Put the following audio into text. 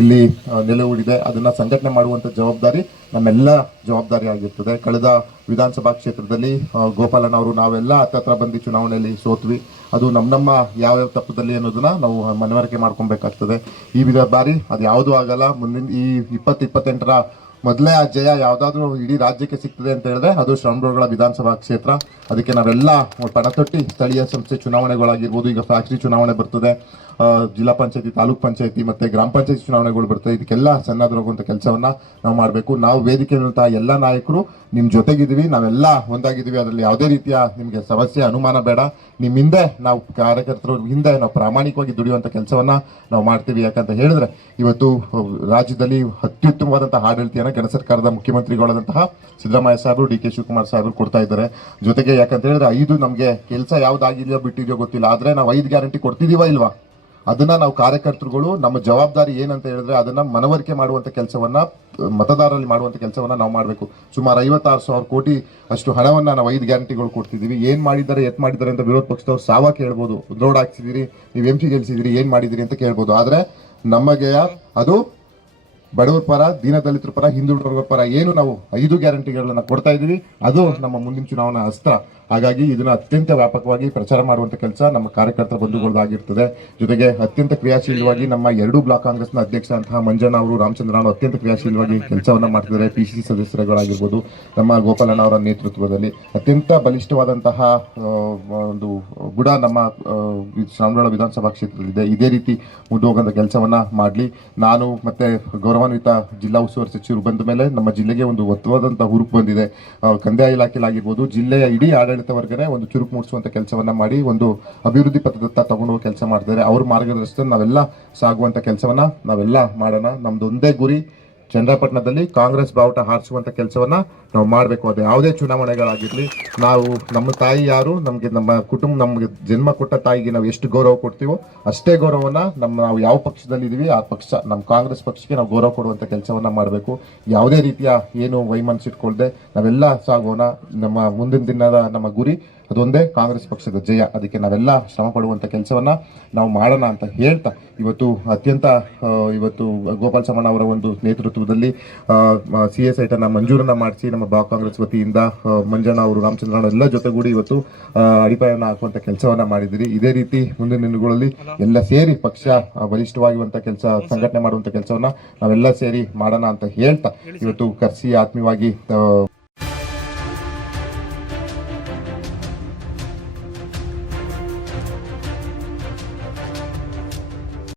ಇಲ್ಲಿ ನೆಲೆಯೂರಿದೆ. ಅದನ್ನು ಸಂಘಟನೆ ಮಾಡುವಂಥ ಜವಾಬ್ದಾರಿ ನಮ್ಮೆಲ್ಲ ಜವಾಬ್ದಾರಿ ಆಗಿರ್ತದೆ. ಕಳೆದ ವಿಧಾನಸಭಾ ಕ್ಷೇತ್ರದಲ್ಲಿ ಗೋಪಾಲನವರು ನಾವೆಲ್ಲ ಹತ್ರ ಬಂದು ಚುನಾವಣೆಯಲ್ಲಿ ಸೋತ್ವಿ. ಅದು ನಮ್ಮ ಯಾವ್ಯಾವ ತಪ್ಪದಲ್ಲಿ ಅನ್ನೋದನ್ನ ನಾವು ಮನವರಿಕೆ ಮಾಡ್ಕೊಬೇಕಾಗ್ತದೆ. ಈ ಬಾರಿ ಅದು ಯಾವುದೂ ಆಗಲ್ಲ. ಮುಂದಿನ ಈ 2028ರ ಮೊದಲೇ ಆ ಜಯ ಯಾವುದಾದ್ರೂ ಇಡೀ ರಾಜ್ಯಕ್ಕೆ ಸಿಗ್ತದೆ ಅಂತ ಹೇಳಿದ್ರೆ ಅದು ಶ್ರವಣಬೆಳಗೊಳ ವಿಧಾನಸಭಾ ಕ್ಷೇತ್ರ. ಅದಕ್ಕೆ ನಾವೆಲ್ಲ ಪಣತೊಟ್ಟಿ ಸ್ಥಳೀಯ ಸಂಸ್ಥೆ ಚುನಾವಣೆಗಳಾಗಿರ್ಬೋದು, ಈಗ ಫ್ಯಾಕ್ಟ್ರಿ ಚುನಾವಣೆ ಬರ್ತದೆ, ಜಿಲ್ಲಾ ಪಂಚಾಯತಿ, ತಾಲೂಕ್ ಪಂಚಾಯತಿ ಮತ್ತು ಗ್ರಾಮ ಪಂಚಾಯತಿ ಚುನಾವಣೆಗಳು ಬರ್ತದೆ. ಇದಕ್ಕೆಲ್ಲ ಸನ್ನದ್ಧರಾಗುವಂಥ ಕೆಲಸವನ್ನು ನಾವು ಮಾಡಬೇಕು. ನಾವು ವೇದಿಕೆಯಲ್ಲಿರುವಂತಹ ಎಲ್ಲ ನಾಯಕರು ನಿಮ್ಮ ಜೊತೆಗಿದ್ದೀವಿ, ನಾವೆಲ್ಲ ಒಂದಾಗಿದ್ದೀವಿ. ಅದರಲ್ಲಿ ಯಾವುದೇ ರೀತಿಯ ನಿಮಗೆ ಸಮಸ್ಯೆ ಅನುಮಾನ ಬೇಡ. ನಿಮ್ಮ ಹಿಂದೆ ನಾವು ಕಾರ್ಯಕರ್ತರು ಹಿಂದೆ ನಾವು ಪ್ರಾಮಾಣಿಕವಾಗಿ ದುಡಿಯುವಂಥ ಕೆಲಸವನ್ನು ನಾವು ಮಾಡ್ತೀವಿ. ಯಾಕಂತ ಹೇಳಿದ್ರೆ ಇವತ್ತು ರಾಜ್ಯದಲ್ಲಿ ಅತ್ಯುತ್ತಮವಾದಂತಹ ಆಡಳಿತವನ್ನು ಕೇಂದ್ರ ಸರ್ಕಾರದ ಮುಖ್ಯಮಂತ್ರಿಗಳಾದಂತಹ ಸಿದ್ದರಾಮಯ್ಯ ಸಾಹೇಬರು, ಡಿ ಕೆ ಶಿವಕುಮಾರ್ ಸಾಹೇಬರು ಕೊಡ್ತಾ ಇದ್ದಾರೆ. ಜೊತೆಗೆ ಯಾಕಂತ ಹೇಳಿದ್ರೆ 5 ನಮಗೆ ಕೆಲಸ ಯಾವುದಾಗಿದೆಯೋ ಬಿಟ್ಟಿದೆಯೋ ಗೊತ್ತಿಲ್ಲ, ಆದರೆ ನಾವು 5 ಗ್ಯಾರಂಟಿ ಕೊಡ್ತಿದ್ದೀವಾ ಇಲ್ವಾ ಅದನ್ನ ನಾವು ಕಾರ್ಯಕರ್ತರುಗಳು ನಮ್ಮ ಜವಾಬ್ದಾರಿ ಏನಂತ ಹೇಳಿದ್ರೆ ಅದನ್ನ ಮನವರಿಕೆ ಮಾಡುವಂತ ಕೆಲಸವನ್ನ, ಮತದಾರರಲ್ಲಿ ಮಾಡುವಂತ ಕೆಲಸವನ್ನ ನಾವು ಮಾಡಬೇಕು. ಸುಮಾರು 56,000 ಕೋಟಿ ಅಷ್ಟು ಹಣವನ್ನ ನಾವು 5 ಗ್ಯಾರಂಟಿಗಳು ಕೊಡ್ತಿದ್ದೀವಿ. ಏನ್ ಮಾಡಿದ್ದಾರೆ, ಎತ್ ಮಾಡಿದ್ದಾರೆ ಅಂತ ವಿರೋಧ ಪಕ್ಷದವ್ರು ಸಾವ ಕೇಳ್ಬೋದು. ರೋಡ್ ಹಾಕ್ಸಿದಿರಿ, ನೀವು ಎಂಪಿ ಗೆಲ್ಸಿದಿರಿ, ಏನ್ ಮಾಡಿದಿರಿ ಅಂತ ಕೇಳ್ಬೋದು. ಆದ್ರೆ ನಮಗೆ ಅದು ಬಡವರ ಪರ, ದೀನದಲಿತರ ಪರ, ಹಿಂದುಳಿದವರ ಪರ ಏನು ನಾವು 5 ಗ್ಯಾರಂಟಿಗಳನ್ನ ಕೊಡ್ತಾ ಇದೀವಿ. ಅದು ನಮ್ಮ ಮುಂದಿನ ಚುನಾವಣಾ ಅಸ್ತ್ರ. ಹಾಗಾಗಿ ಇದನ್ನ ಅತ್ಯಂತ ವ್ಯಾಪಕವಾಗಿ ಪ್ರಚಾರ ಮಾಡುವಂತ ಕೆಲಸ ನಮ್ಮ ಕಾರ್ಯಕರ್ತರ ಬಂಧುಗಳಾಗಿರ್ತದೆ. ಜೊತೆಗೆ ಅತ್ಯಂತ ಕ್ರಿಯಾಶೀಲವಾಗಿ ನಮ್ಮ 2 ಬ್ಲಾಕ್ ಕಾಂಗ್ರೆಸ್ನ ಅಧ್ಯಕ್ಷ ಅಂತಹ ಮಂಜಣ್ಣ ಅವರು, ರಾಮಚಂದ್ರ ಅವರು ಅತ್ಯಂತ ಕ್ರಿಯಾಶೀಲವಾಗಿ ಕೆಲಸವನ್ನ ಮಾಡ್ತಿದ್ದಾರೆ. PCC ಸದಸ್ಯರುಗಳಾಗಿರ್ಬೋದು, ನಮ್ಮ ಗೋಪಾಲಣ್ಣ ಅವರ ನೇತೃತ್ವದಲ್ಲಿ ಅತ್ಯಂತ ಬಲಿಷ್ಠವಾದಂತಹ ಒಂದು ಗುಡ ನಮ್ಮ ಶ್ರವಣಬೆಳಗೊಳ ವಿಧಾನಸಭಾ ಕ್ಷೇತ್ರದಲ್ಲಿದೆ. ಇದೇ ರೀತಿ ಮುಂದೋಗಂತ ಕೆಲಸವನ್ನ ಮಾಡಲಿ. ನಾನು ಮತ್ತೆ ಗೌರವಾನ್ವಿತ ಜಿಲ್ಲಾ ಉಸ್ತುವಾರಿ ಸಚಿವರು ಬಂದ ಮೇಲೆ ನಮ್ಮ ಜಿಲ್ಲೆಗೆ ಒಂದು ಒತ್ತವಾದಂತಹ ಹುರುಪು ಬಂದಿದೆ. ಕಂದಾಯ ಇಲಾಖೆಲಾಗಿರ್ಬೋದು, ಜಿಲ್ಲೆಯ ಇಡೀ ಆಡಳಿತ ವರ್ಗನೇ ಒಂದು ಚುರುಕು ಮೂಡಿಸುವಂತ ಕೆಲಸವನ್ನ ಮಾಡಿ ಒಂದು ಅಭಿವೃದ್ಧಿ ಪಥದತ್ತ ತಗೊಂಡು ಕೆಲಸ ಮಾಡ್ತಾರೆ. ಅವ್ರ ಮಾರ್ಗದರ್ಶನ ನಾವೆಲ್ಲ ಸಾಗುವಂತ ಕೆಲಸವನ್ನ ನಾವೆಲ್ಲ ಮಾಡೋಣ. ನಮ್ದು ಒಂದೇ ಗುರಿ, ಚನ್ನರಾಯಪಟ್ಟಣದಲ್ಲಿ ಕಾಂಗ್ರೆಸ್ ಬಾವುಟ ಹಾರಿಸುವಂತ ಕೆಲಸವನ್ನ ನಾವು ಮಾಡಬೇಕು. ಅದು ಯಾವುದೇ ಚುನಾವಣೆಗಳಾಗಿರ್ಲಿ. ನಾವು ನಮ್ಮ ತಾಯಿ ಯಾರು, ನಮಗೆ ನಮ್ಮ ಕುಟುಂಬ, ನಮಗೆ ಜನ್ಮ ಕೊಟ್ಟ ತಾಯಿಗೆ ನಾವು ಎಷ್ಟು ಗೌರವ ಕೊಡ್ತೀವೋ ಅಷ್ಟೇ ಗೌರವನ ನಾವು ಯಾವ ಪಕ್ಷದಲ್ಲಿ ಇದೀವಿ ಆ ಪಕ್ಷ, ನಮ್ಮ ಕಾಂಗ್ರೆಸ್ ಪಕ್ಷಕ್ಕೆ ನಾವು ಗೌರವ ಕೊಡುವಂತ ಕೆಲಸವನ್ನ ಮಾಡಬೇಕು. ಯಾವುದೇ ರೀತಿಯ ಏನು ವೈಮನಸ್ಸಿಟ್ಕೊಳ್ದೆ ನಾವೆಲ್ಲ ಸಾಗೋಣ. ನಮ್ಮ ಮುಂದಿನ ದಿನದ ನಮ್ಮ ಗುರಿ ಅದೊಂದೇ, ಕಾಂಗ್ರೆಸ್ ಪಕ್ಷದ ಜಯ. ಅದಕ್ಕೆ ನಾವೆಲ್ಲ ಶ್ರಮ ಪಡುವಂತ ಕೆಲಸವನ್ನ ನಾವು ಮಾಡೋಣ ಅಂತ ಹೇಳ್ತಾ ಇವತ್ತು ಗೋಪಾಲ್ ಚಮಣ್ಣ ಅವರ ಒಂದು ನೇತೃತ್ವದಲ್ಲಿ CS ಐಟನ್ನ ಮಂಜೂರನ್ನ ಮಾಡಿಸಿ ನಮ್ಮ ಬ್ಲಾಕ್ ಕಾಂಗ್ರೆಸ್ ವತಿಯಿಂದ ಮಂಜಣ್ಣ ಅವರು, ರಾಮಚಂದ್ರ ಎಲ್ಲ ಜೊತೆಗೂಡಿ ಇವತ್ತು ಅಡಿಪಾಯವನ್ನು ಹಾಕುವಂತ ಕೆಲಸವನ್ನ ಮಾಡಿದಿರಿ. ಇದೇ ರೀತಿ ಮುಂದಿನ ದಿನಗಳಲ್ಲಿ ಎಲ್ಲ ಸೇರಿ ಪಕ್ಷ ಬಲಿಷ್ಠವಾಗಿರುವಂತ ಕೆಲಸ, ಸಂಘಟನೆ ಮಾಡುವಂತ ಕೆಲಸವನ್ನ ನಾವೆಲ್ಲ ಸೇರಿ ಮಾಡೋಣ ಅಂತ ಹೇಳ್ತಾ ಇವತ್ತು ಕರೆಸಿ ಆತ್ಮೀಯವಾಗಿ